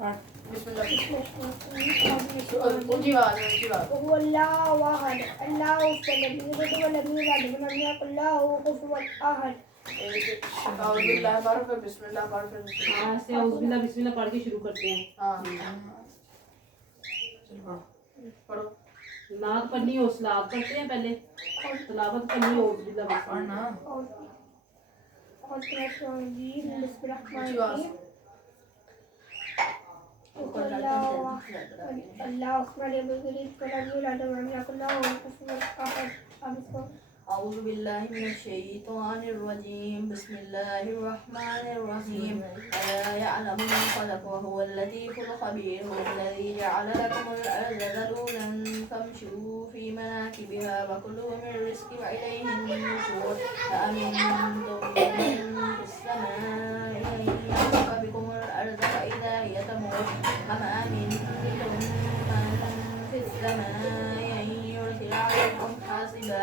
बिस्मिल्लाह ऊंची आवाज में ऊंची आवाज अल्लाहु अहद अल्लाहु समद लम यलिद वलम यूलद वलम यकुल लहू कुफुवन अहद। औज़ु बिल्लाह पढ़ फिर बिस्मिल्लाह पढ़ फिर हाँ से औज़ु बिल्लाह बिस्मिल्लाह पढ़ के शुरू करते हैं। हाँ पढ़ो नाक पढ़नी हो सलावत करते हैं पहले तलावत करनी हो औज़ु बिल्लाह पढ़ना औज़ु बिल्लाहि मिनश शैतानिर रजीम बिस्मिल्लाहिर्रहमानिर रहीम अला यअलमु मन खलक़ व हुवल लतीफुल खबीर हुवल्लज़ी जअल लकुमुल अर्ज़ ज़लूलन फम्शू फी मनाकिबिहा व कुलू मिन रिज़्क़िही व इलैहिन नुशूर अअमिनतुम मन फिस समाइ अन यख़सिफ़ बिकुमुल अर्ज़ फ़इज़ा हिय तमूर अम अमिनतुम मन फिस समाइ अन युरसिल अलैकुम हासिबा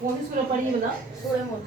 कौन सी सूरह पढ़ी बता सूरह मुल्क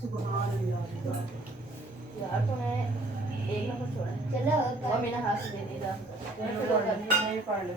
सुभान अल्लाह यार तूने एक नंबर छोड़ा चलो वो मेरा हाथ से दे दीदा नहीं पढ़ ले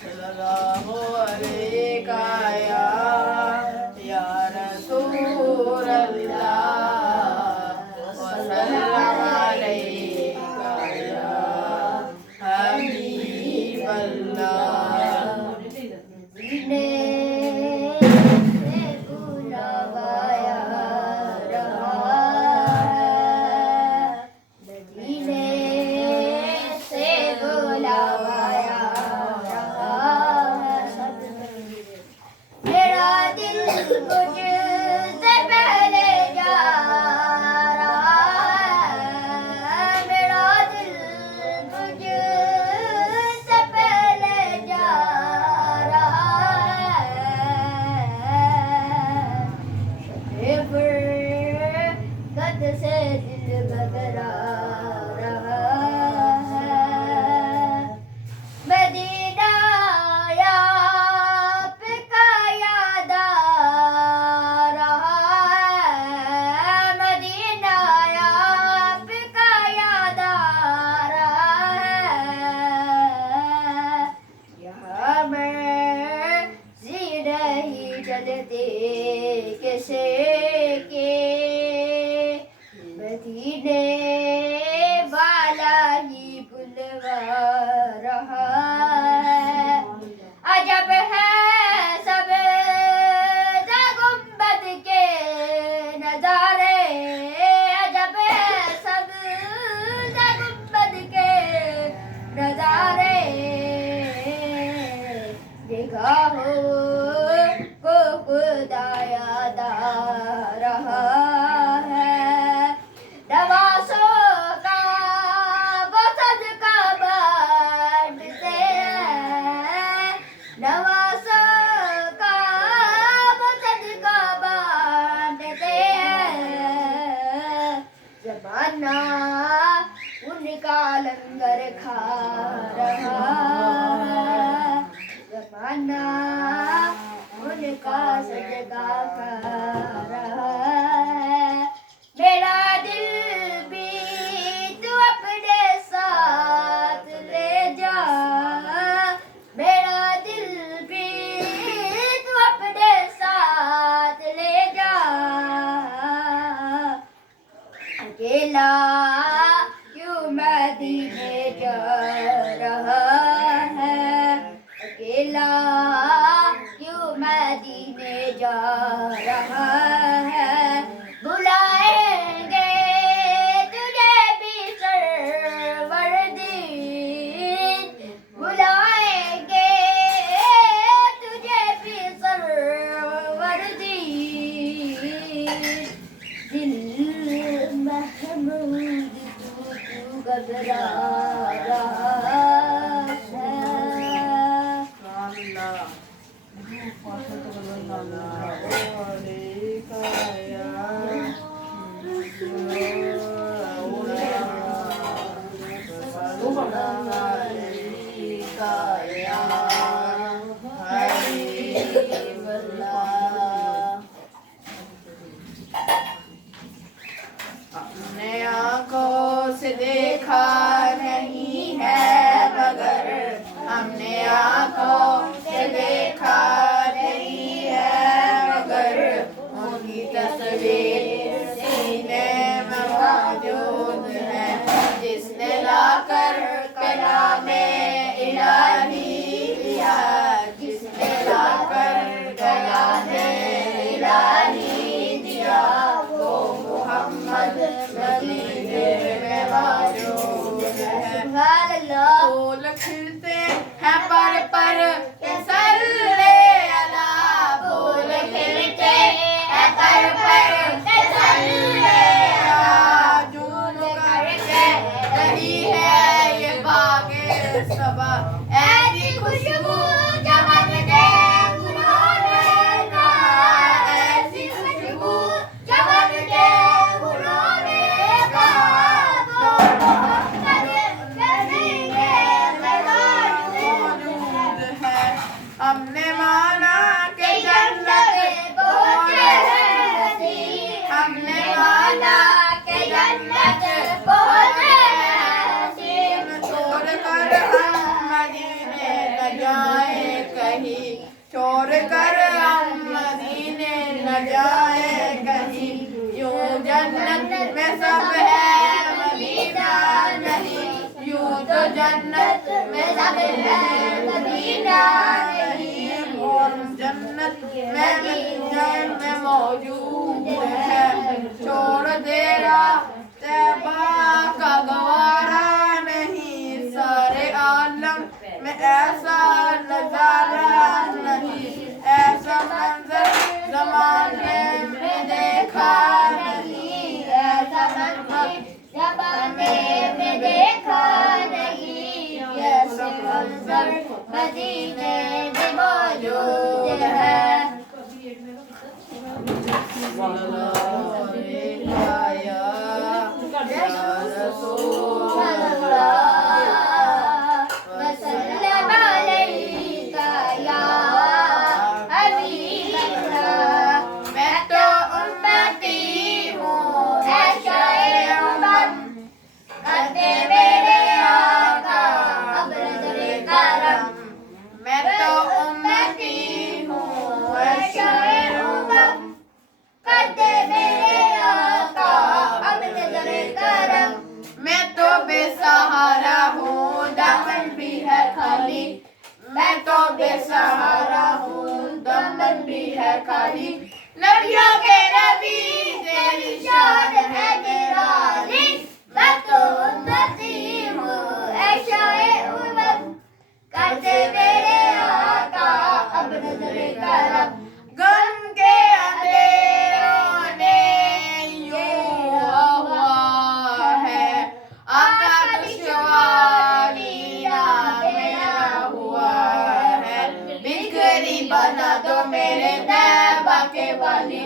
सल्लल्लाहु अलैहि या रसूल अल्लाह वसल्लम अलैका या हबीब अल्लाह। मदीने से बुलवाया रहा है, मदीने से बुलवाया रहा है। मेरा दिल तुझसे पहले जा रहा है, मेरा दिल तुझसे पहले जा रहा है। शब फुरकत से दिल घबरा रहा है। मदीना आपका याद आ रहा है, मदीना आपका याद आ रहा है। यहाँ मर्ज़ी नहीं चलते किसी के, मदीने वाला ही बुलवा रहा है। अजब है सब गुंबद के नजारे, अजब है सब गुंबद के नजारे। निगाहों को खुदा याद आ रहा है। नवाज़ों का वो सदका बांटते हैं, नवाज़ों का वो सदका बांटते हैं। ज़माना उनका लंगर खा रहा है, ज़माना उनका सदका खा रहा है। मेरा दिल भी तू अपने साथ ले जा, मेरा दिल भी तू अपने साथ ले जा। अकेला क्यों मदीने जा रहा है, अकेला क्यों मदीने जा रहा है। बुलाएंगे तुझे भी सरवरदीन, बुलाएंगे तुझे भी सरवरदीन। दिल महमूद तू घबरा रहा है। अपने आँखों से देखा नहीं है मगर, हमने आँखों से देखा नहीं है मगर, उनकी तस्वीर सीने में मौजूद है। जिसने लाकर कलामे इलाही दिया, जिसने लाकर कलामे इलाही दिया, वो मोहम्मद मदीने में मौजूद है। फूल खिलते हैं पर के सल्ले अला, फूल खिलते हैं पर के सल्ले अला। झूम करके रही है ये बागे सबा, ऐसी खुशबू चमक के फूलों का, ऐसी खुशबू चमक के फूलों का। तो मोहम्मद मदीने में मौजूद है। हमने माना कि जन्नत बहुत है, हमने माना कि जन्नत बहुत है। छोड़ कर हम मदीने न जाए कहीं, छोड़ कर हम मदीने न जाए कहीं। जन्नत में सब है मदीना नहीं, यूं तो जन्नत में सब है मदीना नहीं, और जन्नत में में मौजूद है। छोड़ तेरा तैबा का गवारा नहीं, सारे आलम में ऐसा नजारा नहीं, ऐसा मंजर ज़माने में देखा नहीं, ऐसा मंजर ज़माने में देखा नहीं, ऐसा मंजर मदीने में मौजूद है। बेसहारा हूँ दामन भी है खाली, मैं तो बेसहारा हूँ दामन भी है खाली, नबियों के नबी तेरी शान है निराली, मैं तो उम्मती हूँ ऐ शाए उम्मत, करते मेरे आका अब नज़रे करम, गम के अंधेरों ने यूं हुआ है, आका बना दो मेरे तैबा के वाली,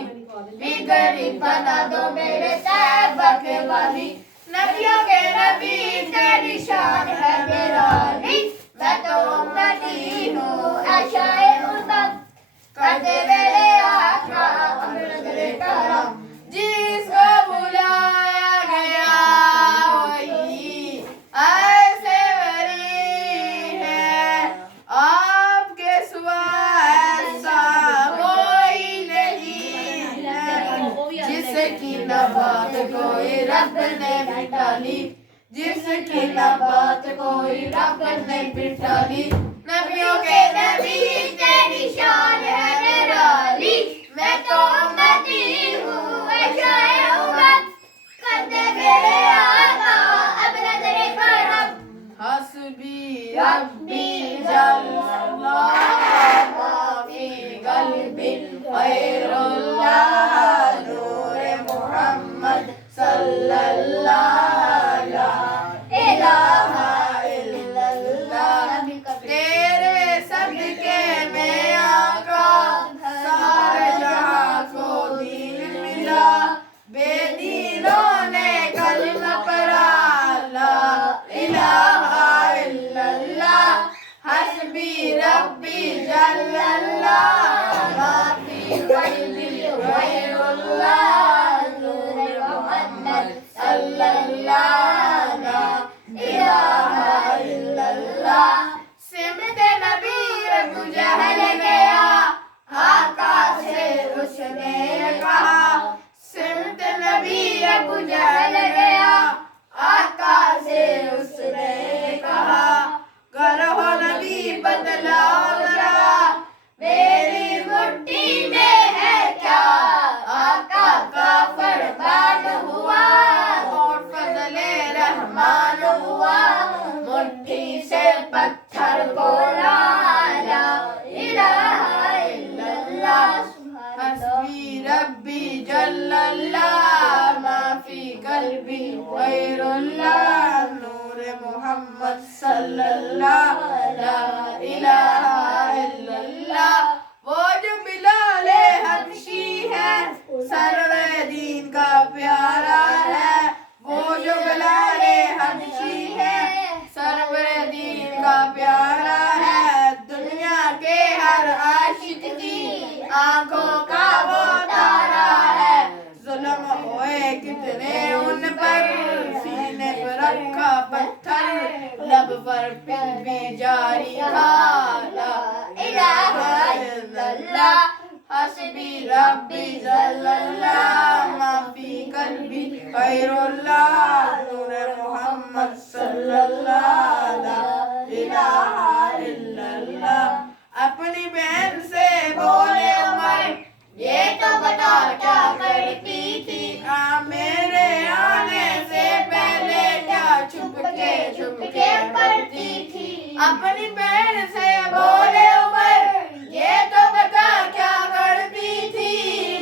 बिगड़ी बना दो मेरे तैबा के वाली, नबियों के नबी तेरी शान है निराली, मैं तो उम्मती हूँ ऐ शाए उम्मत, करते मेरे आका अब नज़रे करम, जिसको बुलाया गया वही ऐसे वरी है, आपके सिवा जिसकी नबात कोई रब ने भी डाली, जिसकी नबात कोई रब ने भी डाली, नबियों के नबी तेरी शान है निराली, मैं तो उम्मती हूँ ऐ शाए उम्मत, करते मेरे आका अब नज़रे करम, हस्बी रब्बी जल्लल्लाह मा फी क़ल्बी ग़ैरुल्लाह सल्लल्लाहु ला इलाहा इल्लल्लाह, तेरे सदके में आका सारे जहां को दीन मिला, बेदीनों ने कलमा पढ़ा ला इलाहा इल्लल्लाह, हस्बी रब्बी जल्लल्लाह मा फी क़ल्बी ग़ैरुल्लाह सिमते नबी अबू जहल गया, आका से उसने कहा, सिमते नबी अबू जहल गया, आका से उसने कहा, करो नबी बदलाओ जरा, मेरी मुट्ठी में है क्या, आका का फरमान हुआ और फजले रहमान हुआ, मुट्ठी से पत्थर बोला ला इलाहा इल्लल्लाह, हस्बी रब्बी जल्लल्लाह मा फी क़ल्बी ग़ैरुल्लाह, नूर मोहम्मद सल्लल्लाहु ला इलाहा इल्लल्लाह, वो जो बिलाले हबशी है सरवर दीन का प्यारा है, वो जो बिलाले हबशी है सरवर दीन का प्यारा है, दुनिया के हर आशिक की आंखों का वो तारा है, जुल्म हुए कितने उन पर, सीने पर रखा पत्थर, लब पर फिर भी जारी था ला इलाहा इल्लल्लाह, हस्बी रब्बी जल्लल्लाह मा फी क़ल्बी अपनी बहन से बोले उमर, ये तो बता क्या करती थी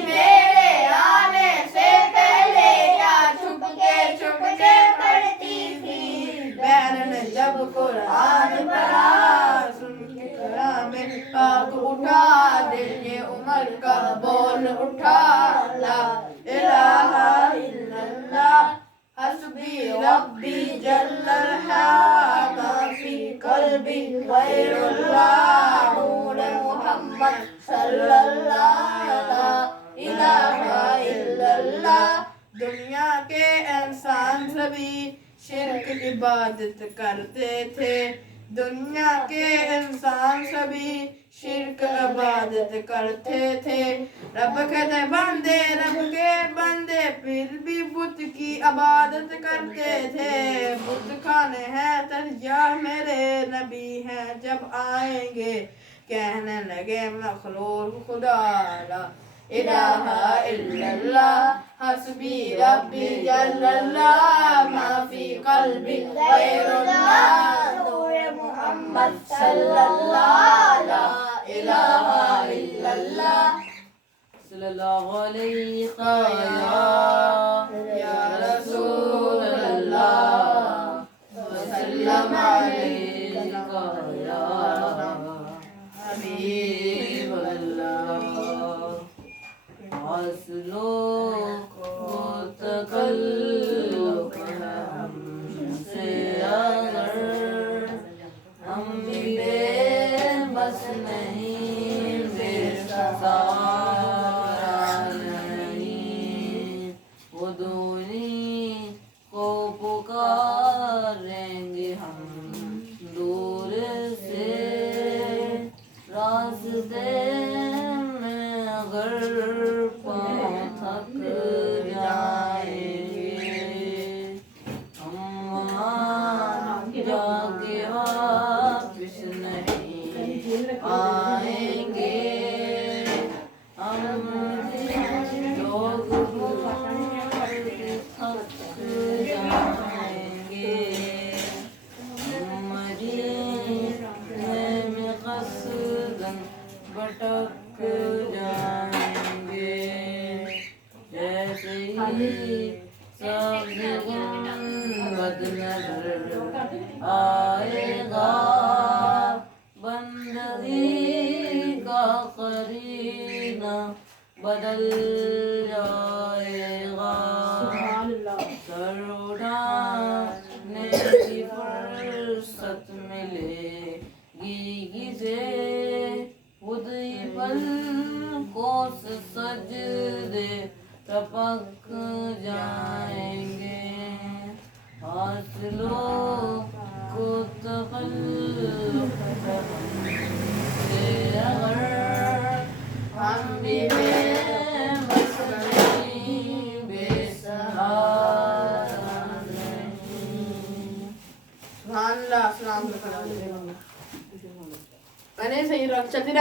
मेरे आने से पहले, क्या छुप के पढ़ती थी। बहन ने जब कुरान पढ़ा सुन के में पाक उठा, दिल ये उमर का बोल उठा, ला इलाहा इल्लल्लाह हस्बी रब्बी जल्लल्लाह, माफी कल्बी गैरुल्लाह, नूर मोहम्मद सल्लल्लाह, ला इलाहा इल्लल्लाह। दुनिया के इंसान सभी शिर्क इबादत करते थे, दुनिया के इंसान सभी शिर्क इबादत करते थे। रब के बंदे फिर भी बुत की इबादत करते थे। बुत खाने हैं तैयार मेरे नबी हैं जब आएंगे, कहने लगे मखलूक खुदा, ला इलाहा इल्लल्लाह हस्बी रब्बी जल्लल्लाह, माफी कल्बी गैरुल्लाह, नूर मोहम्मद सल्लल्लाह, ला इलाहा इल्लल्लाह। सल्लल्लाहु अलैहि या रसूल अल्लाह वसल्लम अलैका या हबीब अल्लाह। असलो को तकल्लुक है हमसे अगर, हम भी बेबस नहीं बेसहारा नहीं, वो दूनी को पुकारेंगे हम दूर से, रास्ते में अगर पाँव थक जाएंगे, हम वहाँ जाके वापिस नहीं आएंगे। हम लोग थक जाएंगे, मदीने में कसदन भटक जाएंगे। जैसे ही सब्ज़ गुंबद नजर आएगा, बंदगी का करीना बदल जाएगा। सर उठाने की फुर्सत मिलेगी किसे, खुद ही पलकों से सजदे टपक जाएंगे। हासिलों को तकल्लुक हमसे अगर, हम भी बेबस नहीं बेसहारा नहीं। सुभान अल्लाह। मैंने सही रख चलती